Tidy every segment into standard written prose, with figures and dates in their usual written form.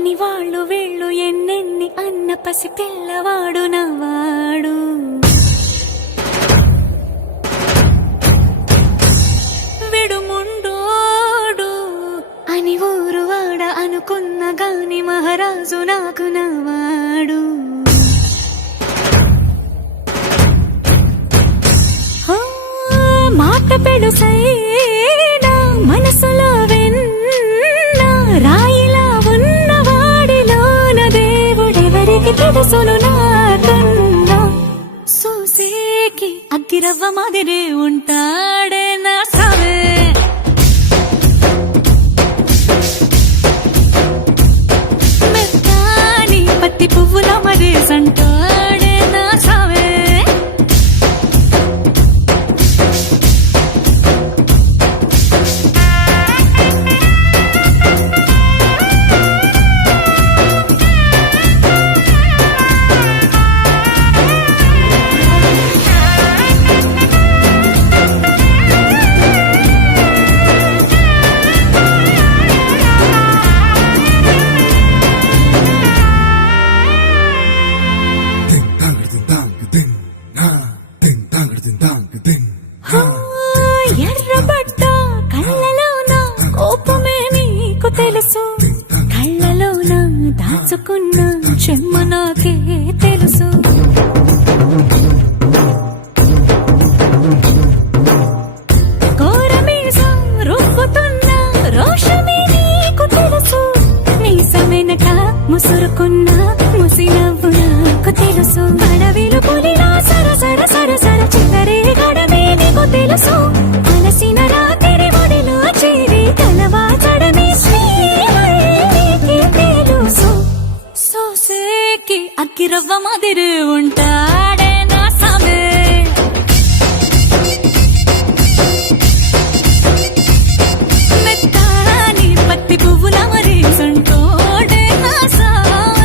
అని వాళ్ళు వీళ్ళు ఎన్నెన్ని అన్న పసి పిల్లవాడు నవ్వాడు. విడుముండోడు అని ఊరు వాడ అనుకున్న గాని మహారాజు నాకు నవ్వాడు. మాట పెడుసైనా మనసులో వెన్న రాయిలా ఉన్నవాడిలోన దేవుడెవరికి తెలుసును నాకన్నా. సూసేకి అగ్గిరవ్వ మాదిరి ఉంటాడే నా సావే. మెత్తాని పత్తి పువ్వుల మరి సంటాడే నా సావే. ఎర్రబడ్డ కళ్ళలోన కోపమే నీకు తెలుసు, కళ్ళలోన దాచుకున్న చెమ్మ నాకే తెలుసు. కోరమీసం రుబ్బుతున్న రోషమే నీకు తెలుసు, మీసమెనక ముసురుకున్న ముసినవ్వు నాకు తెలుసు. అడవిలు పులిలా సరసర సరసర చివరే గడమే నీకు తెలుసు. అలసిన రాత్రి ఒడిలో చేరి కలవాచడమే శ్రీవల్లికి తెలుసు. సోసేకి అగ్గిరవ్వ మాదిరి ఉంటాడే నా సామే. మెత్తాని పత్తి పువ్వుల మరి సంటోడే నా సామే.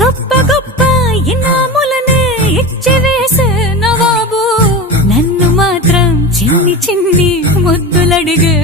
గొప్ప గొప్ప ఇనాములనే ఇచ్చి వేసే నవాబు, నన్ను మాత్రం చిన్ని చిన్ని ముద్దులడిగే